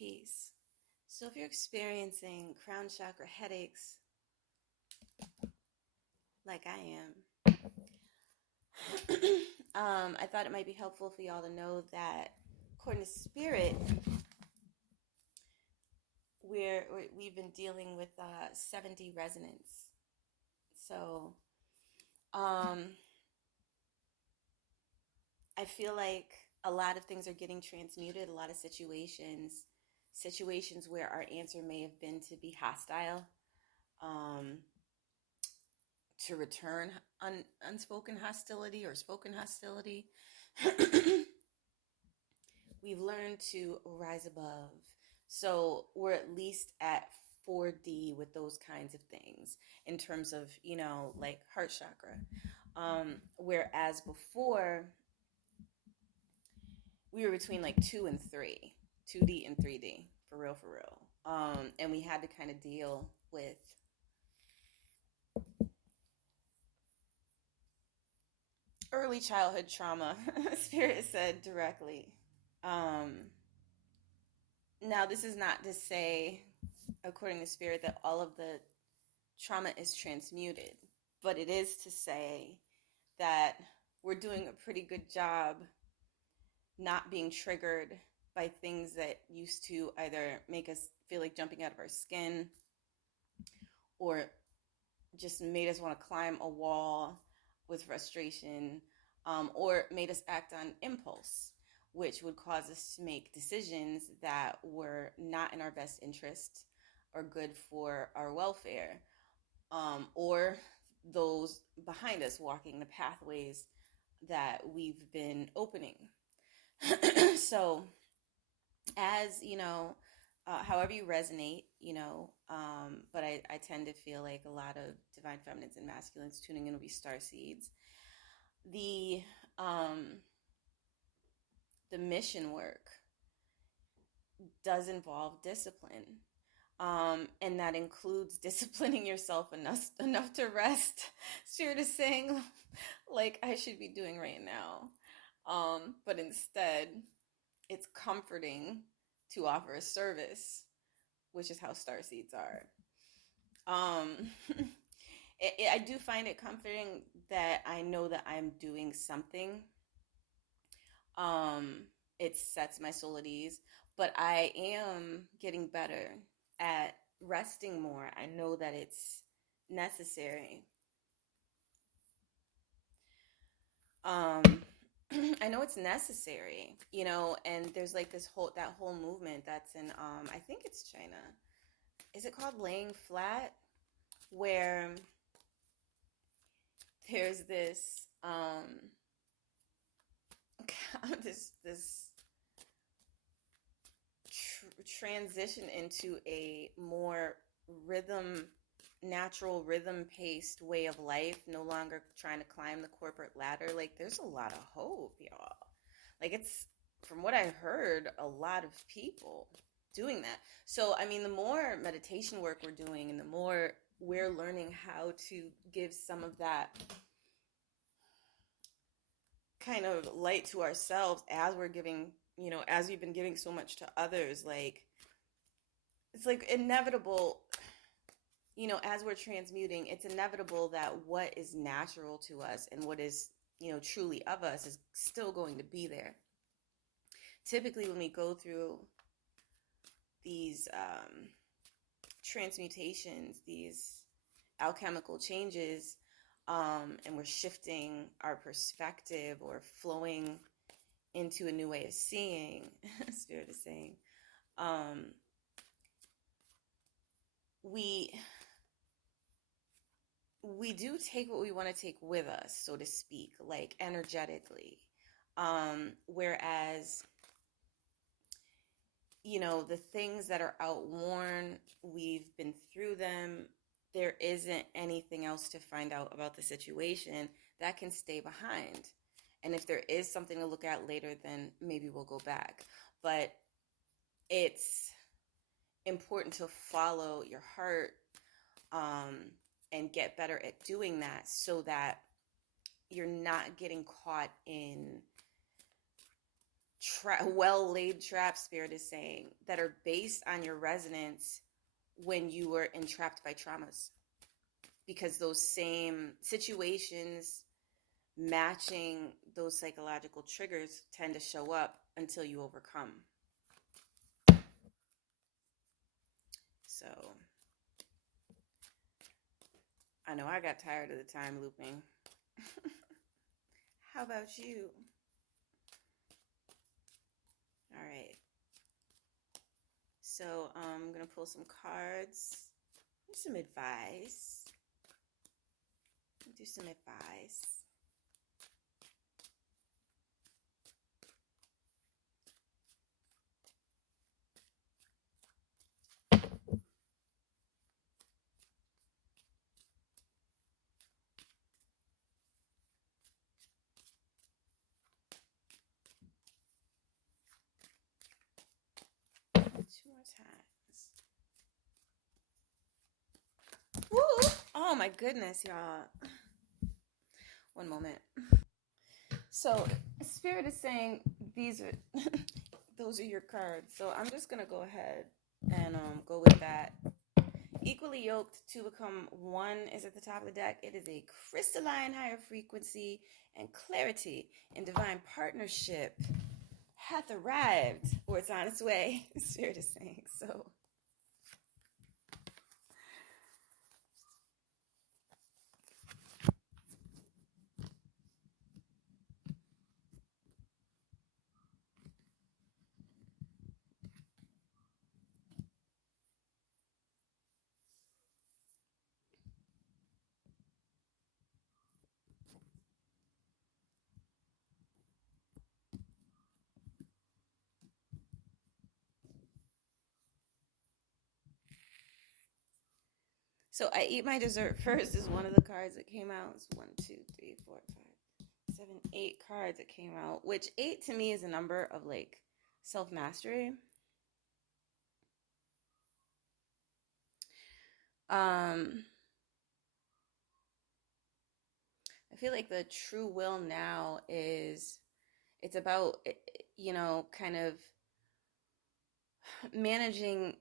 Peace. So if you're experiencing crown chakra headaches, like I am, I thought it might be helpful for y'all to know that according to spirit, we've been dealing with 7D resonance. So I feel like a lot of things are getting transmuted, a lot of situations where our answer may have been to be hostile, to return unspoken hostility or spoken hostility. We've learned to rise above. So we're at least at 4D with those kinds of things in terms of, like heart chakra. Whereas before, we were between like 2 and 3, 2D and 3D, for real. And we had to kind of deal with early childhood trauma, Spirit said directly. Now, this is not to say, according to Spirit, that all of the trauma is transmuted, but it is to say that we're doing a pretty good job not being triggered by things that used to either make us feel like jumping out of our skin or just made us want to climb a wall with frustration, or made us act on impulse, which would cause us to make decisions that were not in our best interest or good for our welfare, or those behind us walking the pathways that we've been opening. So, as however you resonate, but I tend to feel like a lot of divine feminines and masculines tuning in will be star seeds. The mission work does involve discipline, and that includes disciplining yourself enough to rest. Spirit is saying, like I should be doing right now, but instead, it's comforting to offer a service, which is how starseeds are. I do find it comforting that I know that I'm doing something. It sets my soul at ease, but I am getting better at resting more. I know that it's necessary. I know it's necessary, and there's like that whole movement that's in, I think it's China. Is it called laying flat? Where there's this, this transition into a more natural rhythm-paced way of life, no longer trying to climb the corporate ladder. Like, there's a lot of hope, y'all. Like, it's, from what I heard, a lot of people doing that. So, I mean, the more meditation work we're doing and the more we're learning how to give some of that kind of light to ourselves as we're giving, as we've been giving so much to others, like, it's like inevitable, as we're transmuting, it's inevitable that what is natural to us and what is, truly of us is still going to be there. Typically, when we go through these transmutations, these alchemical changes, and we're shifting our perspective or flowing into a new way of seeing, Spirit is saying, we do take what we want to take with us, so to speak, like energetically. Whereas, the things that are outworn, we've been through them. There isn't anything else to find out about the situation that can stay behind. And if there is something to look at later, then maybe we'll go back. But it's important to follow your heart, and get better at doing that so that you're not getting caught in well-laid traps, Spirit is saying, that are based on your resonance when you were entrapped by traumas. Because those same situations matching those psychological triggers tend to show up until you overcome. So, I know I got tired of the time looping. How about you? All right. So, I'm going to pull some cards. Some advice. Do some advice. Two more times. Woo! Oh my goodness, y'all. One moment. So, Spirit is saying these are those are your cards. So I'm just gonna go ahead and go with that. Equally yoked to become one is at the top of the deck. It is a crystalline higher frequency, and clarity in divine partnership hath arrived, or it's on its way. Spirit is saying so. So I eat my dessert first is one of the cards that came out. It's 1, 2, 3, 4, 5, 7, 8 cards that came out, which 8 to me is a number of like self-mastery. I feel like the true will now is it's about, kind of managing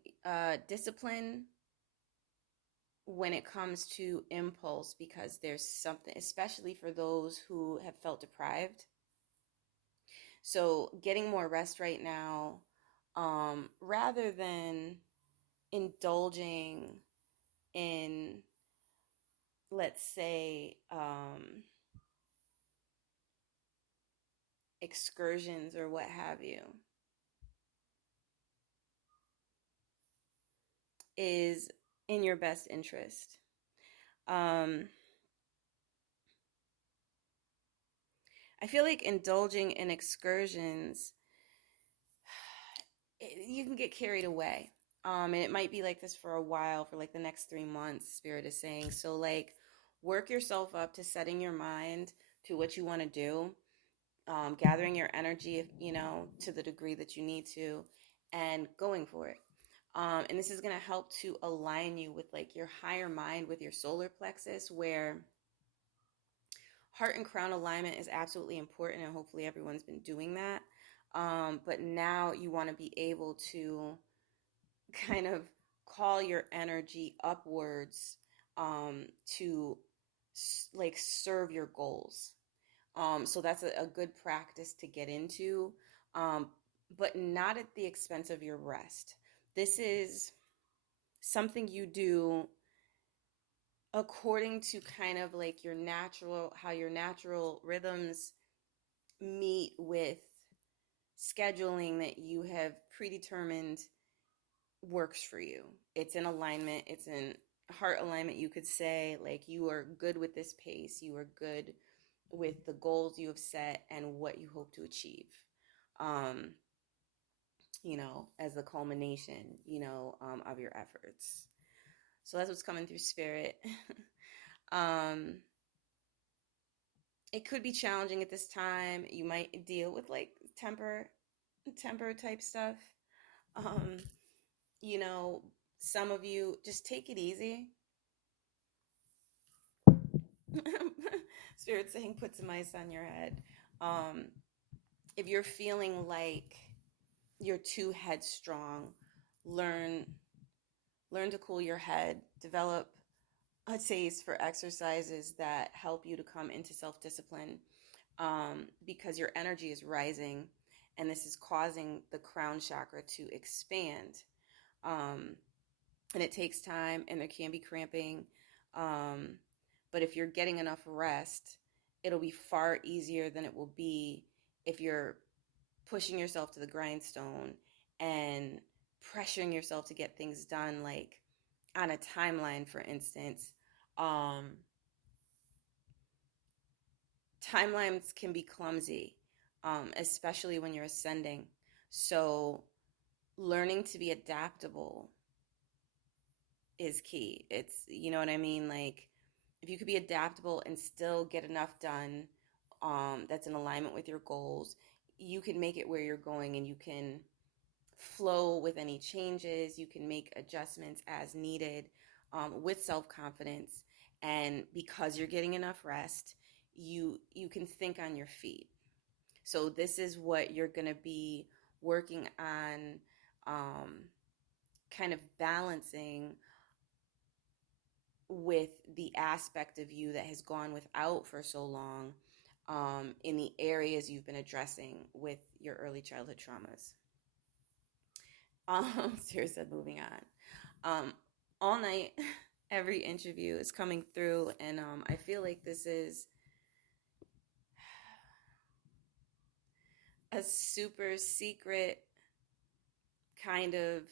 discipline when it comes to impulse, because there's something, especially for those who have felt deprived. So getting more rest right now, rather than indulging in, let's say, excursions or what have you, is in your best interest. I feel like indulging in excursions, you can get carried away. And it might be like this for a while, for like the next 3 months, Spirit is saying. So like work yourself up to setting your mind to what you want to do, gathering your energy, to the degree that you need to, and going for it. And this is going to help to align you with like your higher mind, with your solar plexus, where heart and crown alignment is absolutely important, and hopefully everyone's been doing that. But now you want to be able to kind of call your energy upwards, to like serve your goals. So that's a good practice to get into, but not at the expense of your rest. This is something you do according to kind of like how your natural rhythms meet with scheduling that you have predetermined works for you. It's in alignment. It's in heart alignment, you could say. Like, you are good with this pace. You are good with the goals you have set and what you hope to achieve, as the culmination, of your efforts. So that's what's coming through, Spirit. It could be challenging at this time. You might deal with like temper type stuff. Some of you just take it easy. Spirit saying put some ice on your head. if you're feeling like you're too headstrong, learn to cool your head, develop a taste for exercises that help you to come into self-discipline, because your energy is rising and this is causing the crown chakra to expand. And it takes time and there can be cramping. But if you're getting enough rest, it'll be far easier than it will be if you're pushing yourself to the grindstone and pressuring yourself to get things done, like on a timeline, for instance. Timelines can be clumsy, especially when you're ascending. So learning to be adaptable is key. It's, you know what I mean? Like, if you could be adaptable and still get enough done, that's in alignment with your goals, you can make it where you're going, and you can flow with any changes. You can make adjustments as needed, with self-confidence. And because you're getting enough rest, you can think on your feet. So this is what you're going to be working on, kind of balancing with the aspect of you that has gone without for so long, in the areas you've been addressing with your early childhood traumas. Sarah said, moving on. All night, every interview is coming through, and I feel like this is a super secret kind of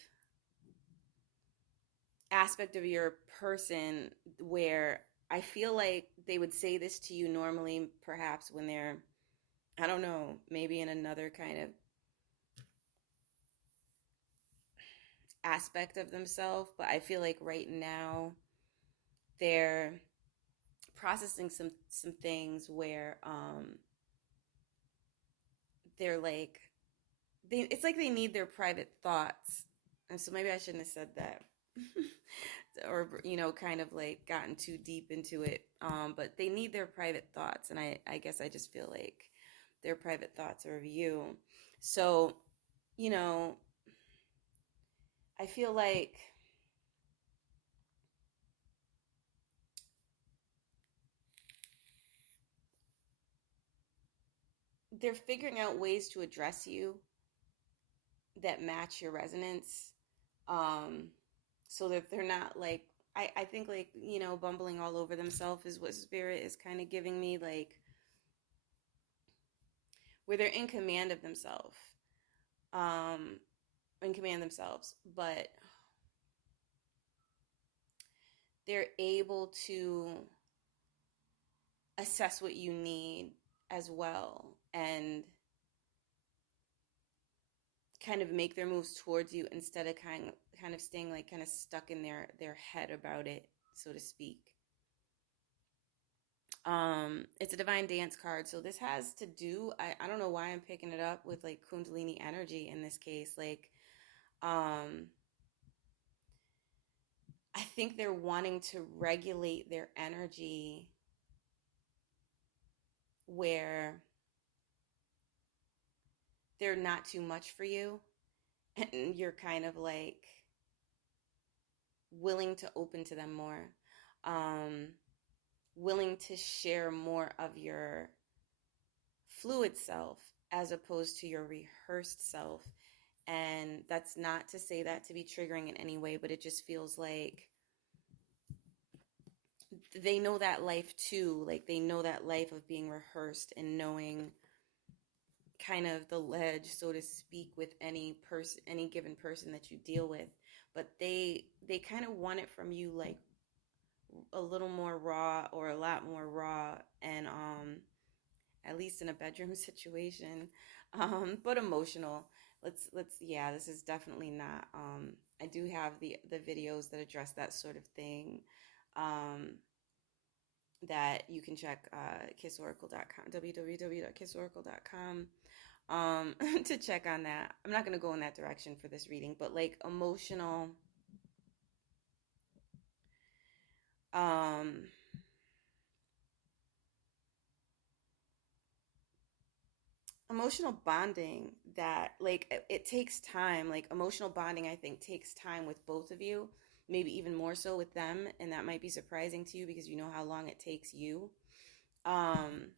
aspect of your person, where I feel like they would say this to you normally, perhaps when they're, I don't know, maybe in another kind of aspect of themselves, but I feel like right now they're processing some things where they're like, it's like they need their private thoughts. And so maybe I shouldn't have said that. Or, kind of like gotten too deep into it. But they need their private thoughts. And I guess I just feel like their private thoughts are of you. So, I feel like they're figuring out ways to address you that match your resonance, so that they're not like, I think, like, bumbling all over themselves is what spirit is kind of giving me, like, where they're in command of themselves, but they're able to assess what you need as well, and kind of make their moves towards you, instead of kind of staying like kind of stuck in their head about it, so to speak. It's a divine dance card, so this has to do, I don't know why I'm picking it up with like Kundalini energy in this case. Like, I think they're wanting to regulate their energy where they're not too much for you, and you're kind of like willing to open to them more, willing to share more of your fluid self as opposed to your rehearsed self. And that's not to say that to be triggering in any way, but it just feels like they know that life too. Like, they know that life of being rehearsed and knowing kind of the ledge, so to speak, with any given person that you deal with. But they kind of want it from you, like a little more raw, or a lot more raw, and at least in a bedroom situation, but emotional. Yeah, this is definitely not, I do have the videos that address that sort of thing, that you can check, kissoracle.com, www.kissoracle.com, to check on that. I'm not going to go in that direction for this reading, but like emotional, emotional bonding that, like, it takes time. Like, emotional bonding, I think, takes time with both of you, maybe even more so with them, and that might be surprising to you because you know how long it takes you. um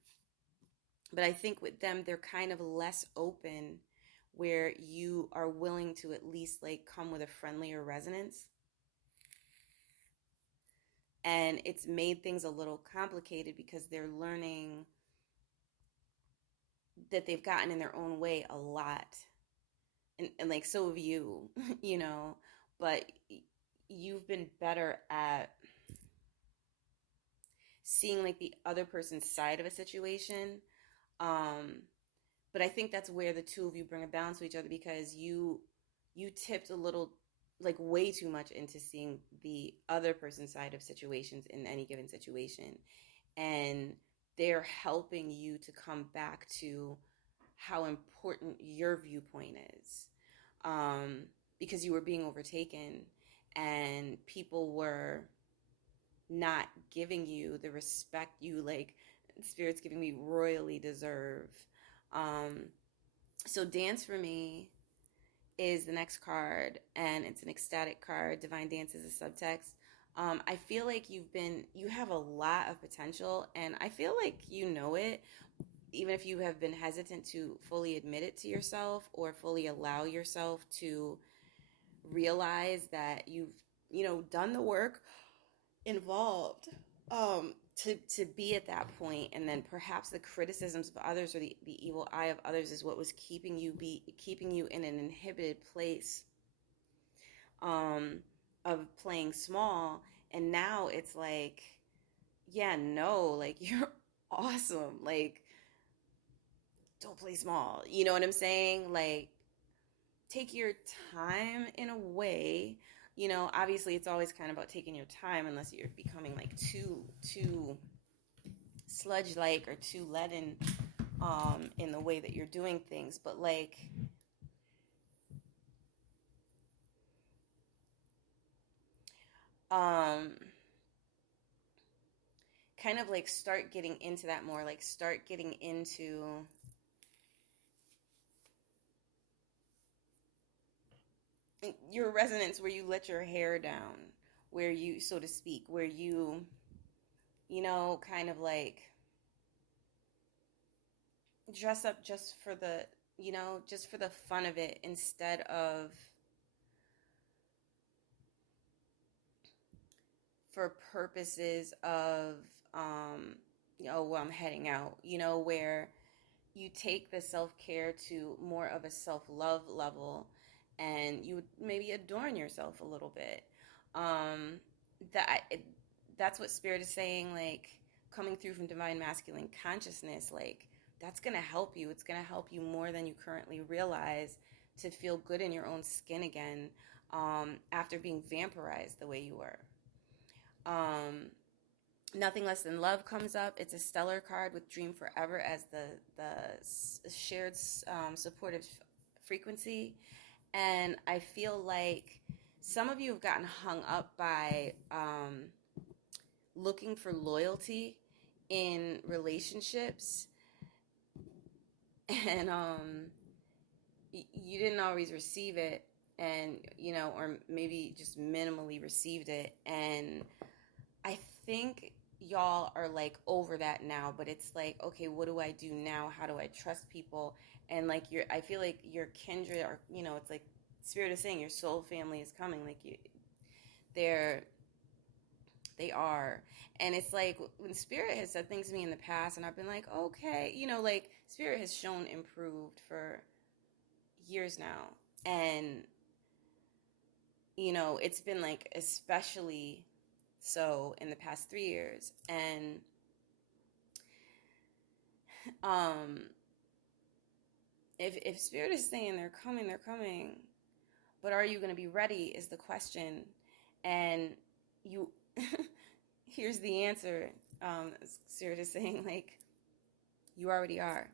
but I think with them, they're kind of less open, where you are willing to at least like come with a friendlier resonance, and it's made things a little complicated because they're learning that they've gotten in their own way a lot, and like so have you, you know, but you've been better at seeing like the other person's side of a situation. um but I think that's where the two of you bring a balance to each other, because you tipped a little, like way too much into seeing the other person's side of situations in any given situation, and they're helping you to come back to how important your viewpoint is, um, because you were being overtaken and people were not giving you the respect you, like, spirit's giving me, royally deserve. um, so dance for me is the next card, and it's an ecstatic card. Divine dance is a subtext. I feel like you have a lot of potential, and I feel like you know it, even if you have been hesitant to fully admit it to yourself or fully allow yourself to realize that you've, done the work involved, to be at that point. And then perhaps the criticisms of others, or the evil eye of others, is what was keeping you in an inhibited place, um, of playing small. And now it's like, yeah, no, like, you're awesome. Like, don't play small. You know what I'm saying? Like, take your time in a way. Obviously it's always kind of about taking your time, unless you're becoming like too sludge like, or too leaden, in the way that you're doing things. But like, um kind of like start getting into that more, like start getting into your resonance, where you let your hair down, where you, so to speak, where you, kind of like dress up just for the, just for the fun of it, instead of for purposes of, well, I'm heading out, where you take the self-care to more of a self-love level, and you would maybe adorn yourself a little bit. um that that's what spirit is saying, like, coming through from divine masculine consciousness, like, that's going to help you. It's going to help you more than you currently realize, to feel good in your own skin again, after being vampirized the way you were. um Nothing Less Than Love comes up. It's a stellar card with Dream Forever as the shared, supportive frequency. And I feel like some of you have gotten hung up by, looking for loyalty in relationships, and you didn't always receive it, and or maybe just minimally received it. And I think y'all are like over that now, but it's like, okay, what do I do now? How do I trust people? And like, I feel like your kindred are, it's like spirit is saying your soul family is coming. Like, they're, they are. And it's like, when spirit has said things to me in the past, and I've been like, okay, like, spirit has shown improved for years now. And, it's been like, especially so in the past 3 years. And um if spirit is saying they're coming, they're coming, but are you going to be ready, is the question. And you here's the answer. Spirit is saying, like, you already are.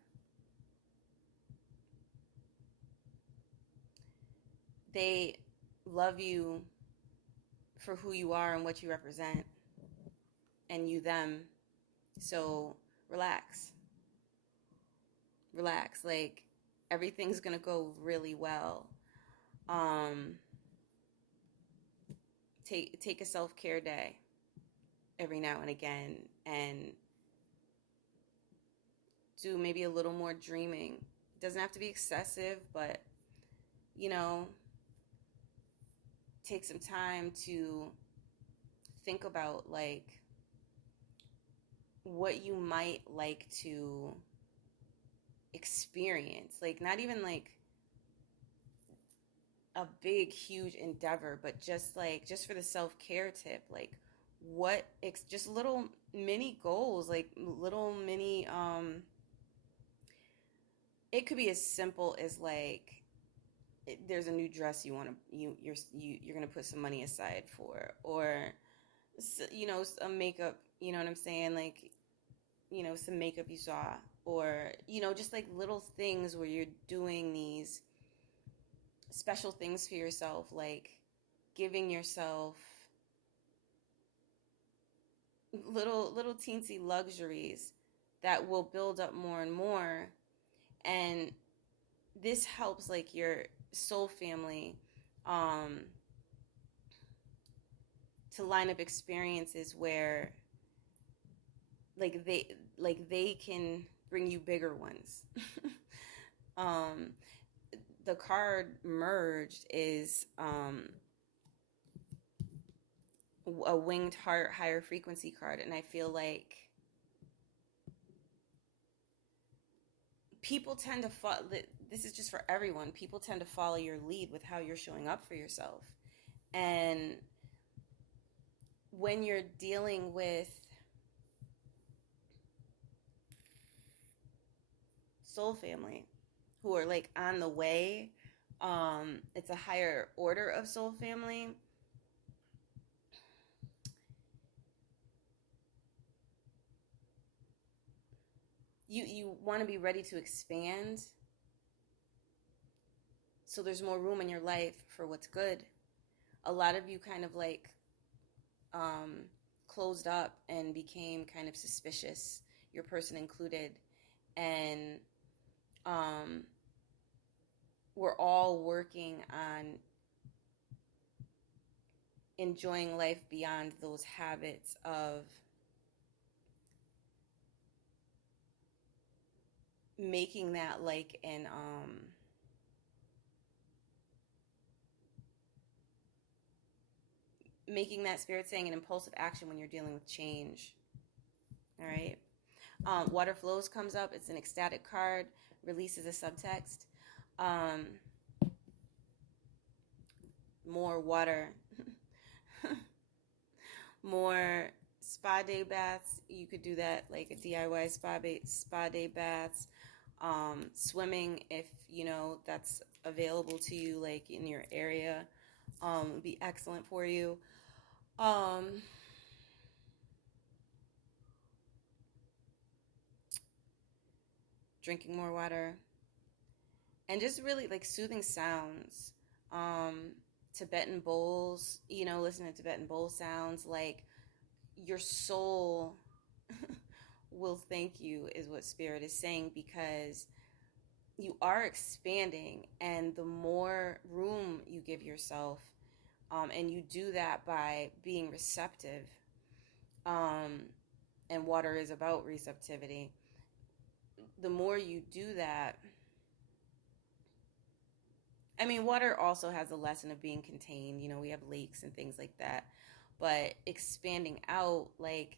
They love you for who you are and what you represent, and you them. So relax. relax. Like, everything's gonna go really well. Take a self-care day every now and again, and do maybe a little more dreaming. It doesn't have to be excessive, but you know, take some time to think about like what you might like to experience. Like, not even like a big huge endeavor, but just for the self-care tip, like just little mini goals, like little mini it could be as simple as like, there's a new dress you want to you're going to put some money aside for, or a makeup, you know what I'm saying, like, some makeup you saw, or just like little things where you're doing these special things for yourself, like giving yourself little teensy luxuries that will build up more and more. And this helps like your soul family to line up experiences where they can bring you bigger ones. The card merged is a winged heart higher frequency card, and I feel like people tend to follow. This is just for everyone. People tend to follow your lead with how you're showing up for yourself, and when you're dealing with soul family who are like on the way, it's a higher order of soul family. You want to be ready to expand, so there's more room in your life for what's good. A lot of you kind of like closed up and became kind of suspicious, your person included, and we're all working on enjoying life beyond those habits of making that like an making that, spirit saying, an impulsive action when you're dealing with change. All right. Water flows comes up. It's an ecstatic card. Releases a subtext. More water. More spa day baths. You could do that, like a DIY spa day baths. Swimming, if that's available to you, like in your area, would be excellent for you. Drinking more water, and just really like soothing sounds. Tibetan bowls, listen to Tibetan bowl sounds, like your soul will thank you, is what Spirit is saying, because you are expanding, and the more room you give yourself, and you do that by being receptive, and water is about receptivity. The more you do that, I mean, water also has a lesson of being contained. We have lakes and things like that. But expanding out, like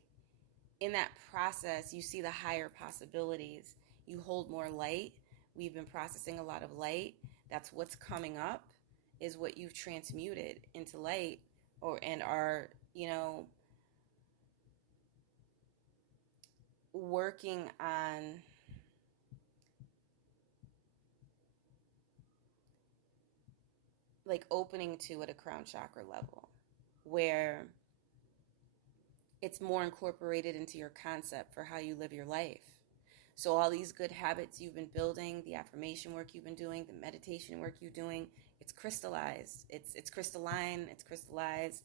in that process, you see the higher possibilities. You hold more light. We've been processing a lot of light. That's what's coming up, is what you've transmuted into light, and are, working on like opening to at a crown chakra level, where it's more incorporated into your concept for how you live your life. So all these good habits you've been building, the affirmation work you've been doing, the meditation work you're doing, it's crystallized. It's crystalline. It's crystallized.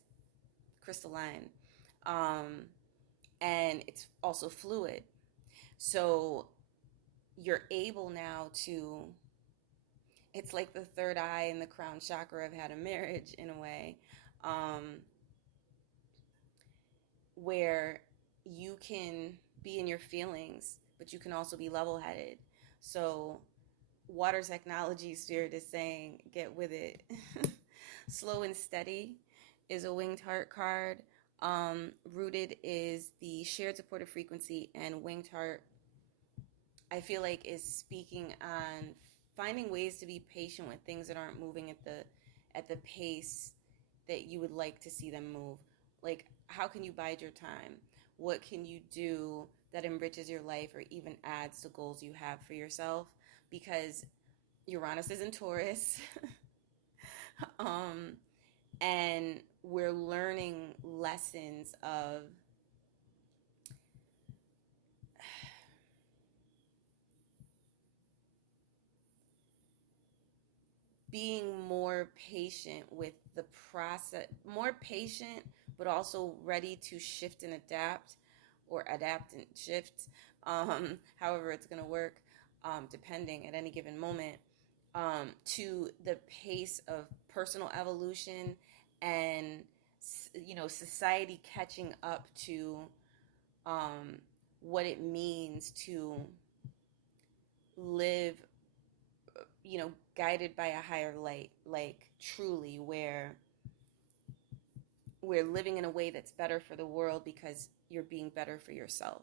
Crystalline. And it's also fluid. So you're able now to, it's like the third eye and the crown chakra have had a marriage in a way, where you can be in your feelings, but you can also be level-headed. So water technology spirit is saying, get with it. Slow and steady is a winged heart card. Rooted is the shared supportive frequency, and winged heart, I feel like, is speaking on finding ways to be patient with things that aren't moving at the pace that you would like to see them move. Like, how can you bide your time? What can you do that enriches your life or even adds to goals you have for yourself? Because Uranus is in Taurus. And we're learning lessons of being more patient with the process, more patient, but also ready to shift and adapt, or adapt and shift, however it's going to work, depending at any given moment, to the pace of personal evolution and, society catching up to what it means to live, guided by a higher light, like truly, where we're living in a way that's better for the world because you're being better for yourself.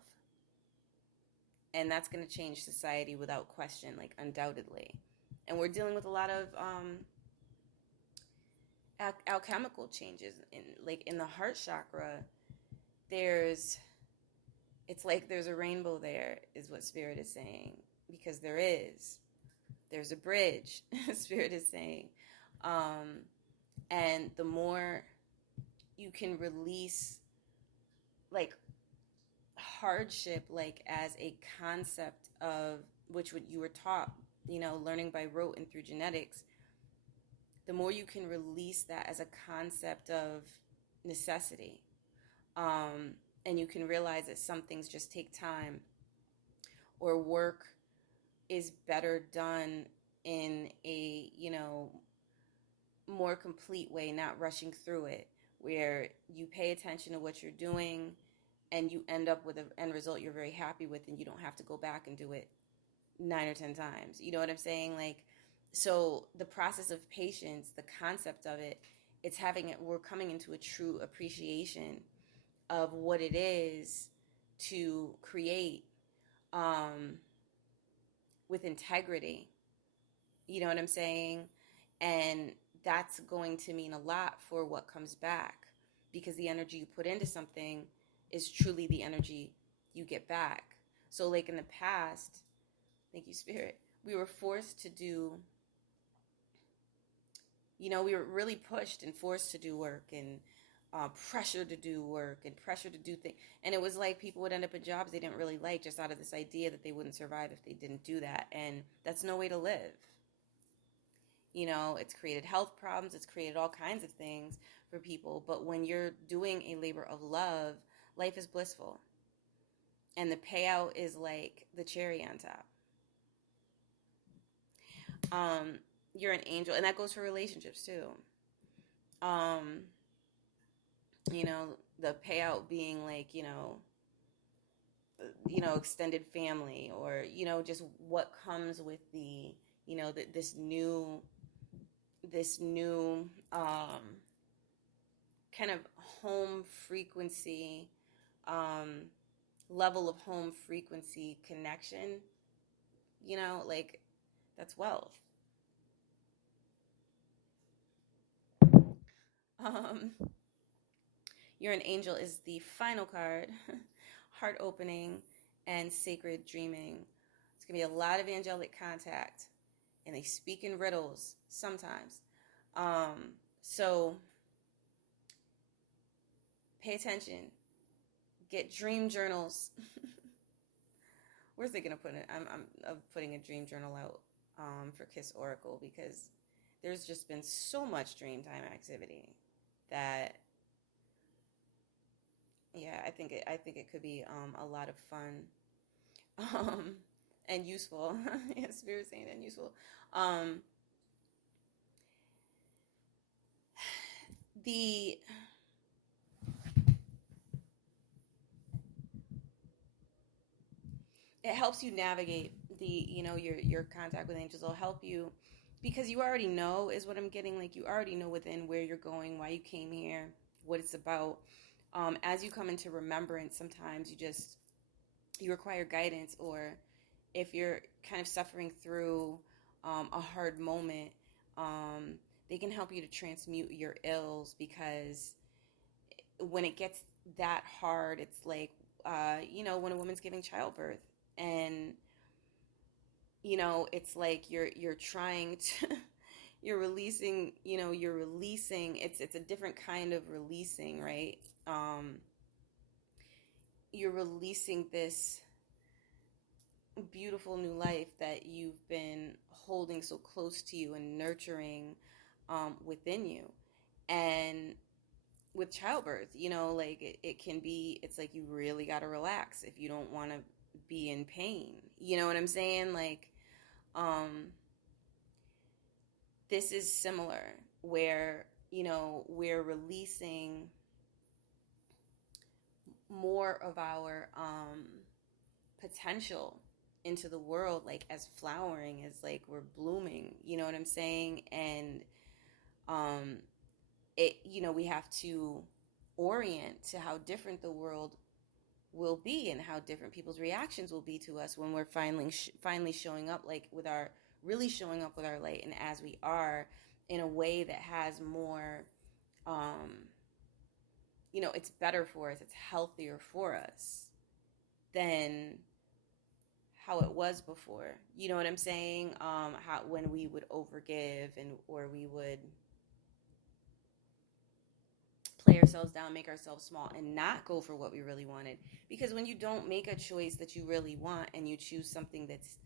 And that's going to change society without question, like undoubtedly. And we're dealing with a lot of alchemical changes in the heart chakra. It's like there's a rainbow there, is what Spirit is saying, because there's a bridge. Spirit is saying, and the more you can release, like, hardship, like as a concept of which what you were taught, learning by rote and through genetics, the more you can release that as a concept of necessity, and you can realize that some things just take time, or work is better done in a, more complete way, not rushing through it, where you pay attention to what you're doing and you end up with an end result you're very happy with, and you don't have to go back and do it 9 or 10 times. You know what I'm saying? Like, so the process of patience, the concept of it, we're coming into a true appreciation of what it is to create, with integrity. You know what I'm saying? And that's going to mean a lot for what comes back, because the energy you put into something is truly the energy you get back. So like in the past, thank you, Spirit, we were forced to do, we were really pushed and forced to do work, and pressure to do work, and pressure to do things. And it was like people would end up in jobs they didn't really like, just out of this idea that they wouldn't survive if they didn't do that. And that's no way to live. It's created health problems. It's created all kinds of things for people. But when you're doing a labor of love, life is blissful. And the payout is like the cherry on top. You're an angel. And that goes for relationships too. The payout being like, extended family, or, just what comes with the, this new kind of home frequency, level of home frequency connection, like that's wealth. You're an angel is the final card. Heart opening and sacred dreaming. It's going to be a lot of angelic contact, and they speak in riddles sometimes. So pay attention. Get dream journals. We're thinking of putting a dream journal out for Kiss Oracle, because there's just been so much dream time activity that, yeah, I think it could be a lot of fun. and useful. Yeah, Spirit saying and useful. Um, the it helps you navigate your contact with angels. Will help you because you already know is what I'm getting. Like you already know within where you're going, why you came here, what it's about. As you come into remembrance, sometimes you require guidance, or if you're kind of suffering through a hard moment, um, they can help you to transmute your ills, because when it gets that hard, it's like when a woman's giving childbirth, and it's like you're trying to you're releasing. It's a different kind of releasing, right? You're releasing this beautiful new life that you've been holding so close to you and nurturing within you. And with childbirth, like it can be, it's like you really got to relax if you don't want to be in pain. You know what I'm saying? Like, this is similar where, we're releasing more of our potential into the world, like as flowering, as like we're blooming, you know what I'm saying? And we have to orient to how different the world will be and how different people's reactions will be to us when we're finally showing up, like really showing up with our light, and as we are, in a way that has more it's better for us, it's healthier for us than how it was before. You know what I'm saying? How when we would overgive, or we would play ourselves down, make ourselves small, and not go for what we really wanted. Because when you don't make a choice that you really want and you choose something that's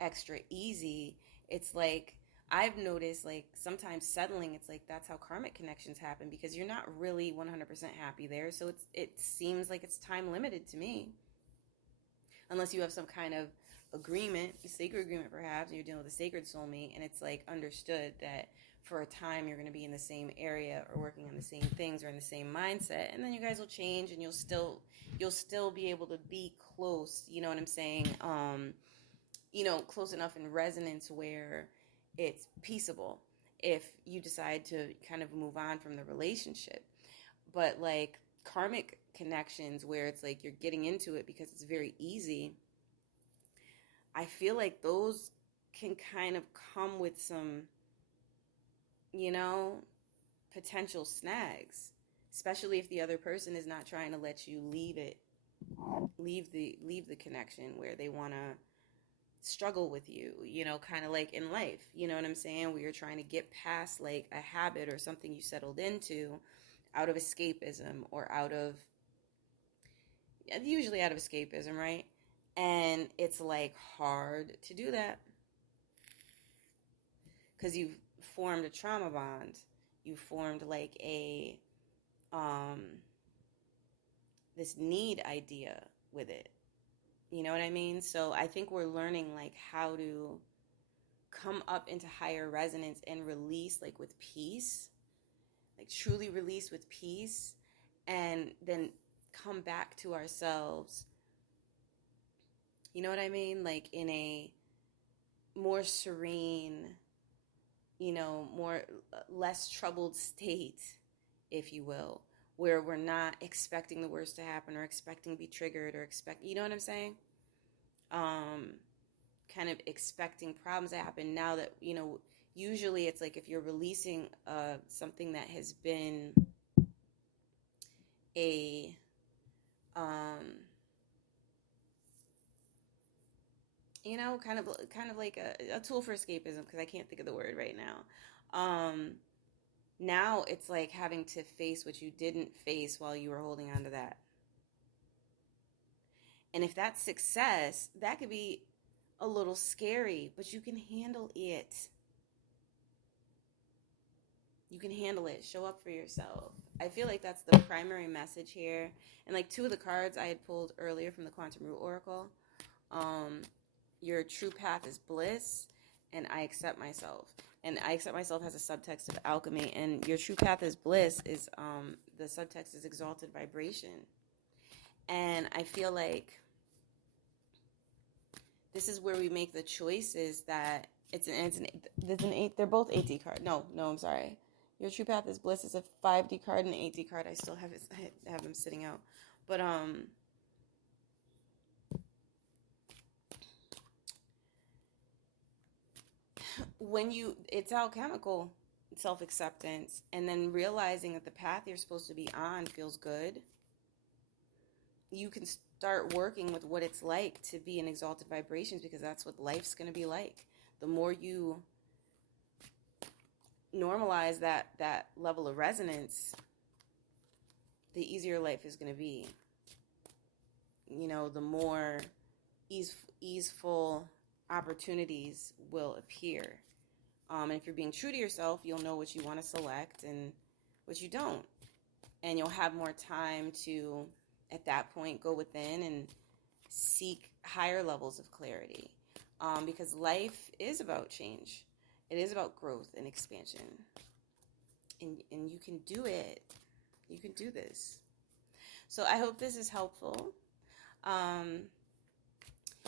extra easy, it's like, I've noticed, like, sometimes settling, it's like that's how karmic connections happen, because you're not really 100% happy there. So it seems like it's time limited to me. Unless you have some kind of agreement, a sacred agreement perhaps, and you're dealing with a sacred soulmate, and it's like understood that for a time you're going to be in the same area or working on the same things or in the same mindset, and then you guys will change, and you'll still be able to be close, you know what I'm saying? Close enough in resonance where it's peaceable if you decide to kind of move on from the relationship. But like karmic connections where it's like you're getting into it because it's very easy, I feel like those can kind of come with some, potential snags, especially if the other person is not trying to let you leave the connection, where they want to struggle with you, kind of like in life, you know what I'm saying, where you're trying to get past like a habit or something you settled into out of escapism, or usually out of escapism, right? And it's like hard to do that because you've formed a trauma bond. You formed like a this need idea with it. You know what I mean? So I think we're learning like how to come up into higher resonance and release like with peace, like truly release with peace, and then come back to ourselves. You know what I mean? Like in a more serene, less troubled state, if you will, where we're not expecting the worst to happen, or expecting to be triggered, or you know what I'm saying? Kind of expecting problems to happen. Now that, usually it's like if you're releasing something that has been a kind of like a tool for escapism, because I can't think of the word right now. Now it's like having to face what you didn't face while you were holding on to that. And if that's success, that could be a little scary, but you can handle it. You can handle it. Show up for yourself. I feel like that's the primary message here. And like two of the cards I had pulled earlier from the Quantum Root Oracle, your true path is bliss, and I accept myself. And I accept myself has a subtext of alchemy, and your true path is bliss is the subtext is exalted vibration. And I feel like this is where we make the choices that it's an 8. They're both 8D card. No, I'm sorry. Your true path is bliss is a 5D card and an 8D card. I still have it. I have them sitting out, but it's alchemical self-acceptance, and then realizing that the path you're supposed to be on feels good. You can start working with what it's like to be in exalted vibrations, because that's what life's going to be like. The more you normalize that level of resonance, the easier life is going to be. The more easeful opportunities will appear. And if you're being true to yourself, you'll know what you want to select and what you don't. And you'll have more time to, at that point, go within and seek higher levels of clarity. Because life is about change. It is about growth and expansion. And you can do it. You can do this. So I hope this is helpful.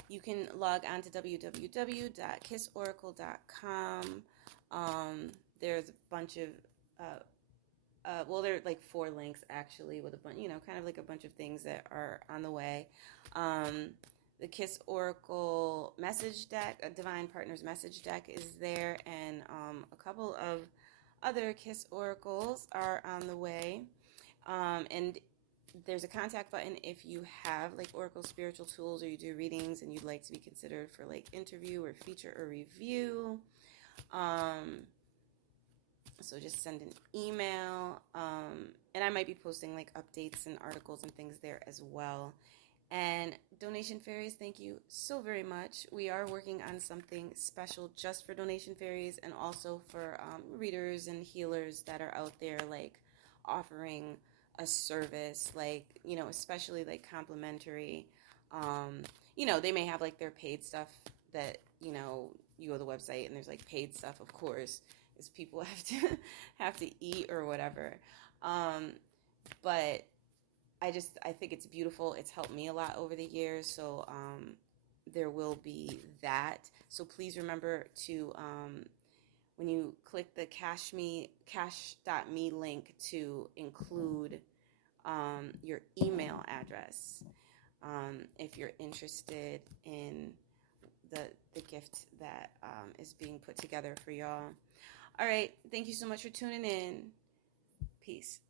You can log on to www.kissoracle.com. There's a bunch of, there are like 4 links actually with a bunch, kind of like a bunch of things that are on the way. The Kiss Oracle message deck, a Divine Partners message deck is there, and a couple of other Kiss Oracles are on the way. And there's a contact button if you have like Oracle spiritual tools, or you do readings and you'd like to be considered for like interview or feature or review. So just send an email. And I might be posting like updates and articles and things there as well. And Donation Fairies, thank you so very much. We are working on something special just for Donation Fairies, and also for readers and healers that are out there like offering a service, like, especially like complimentary. They may have like their paid stuff that, you go to the website and there's like paid stuff, of course, is people have to eat or whatever. But I think it's beautiful. It's helped me a lot over the years. So there will be that. So please remember to, when you click the cash.me link, to include your email address if you're interested in the gift that is being put together for y'all. All right. Thank you so much for tuning in. Peace.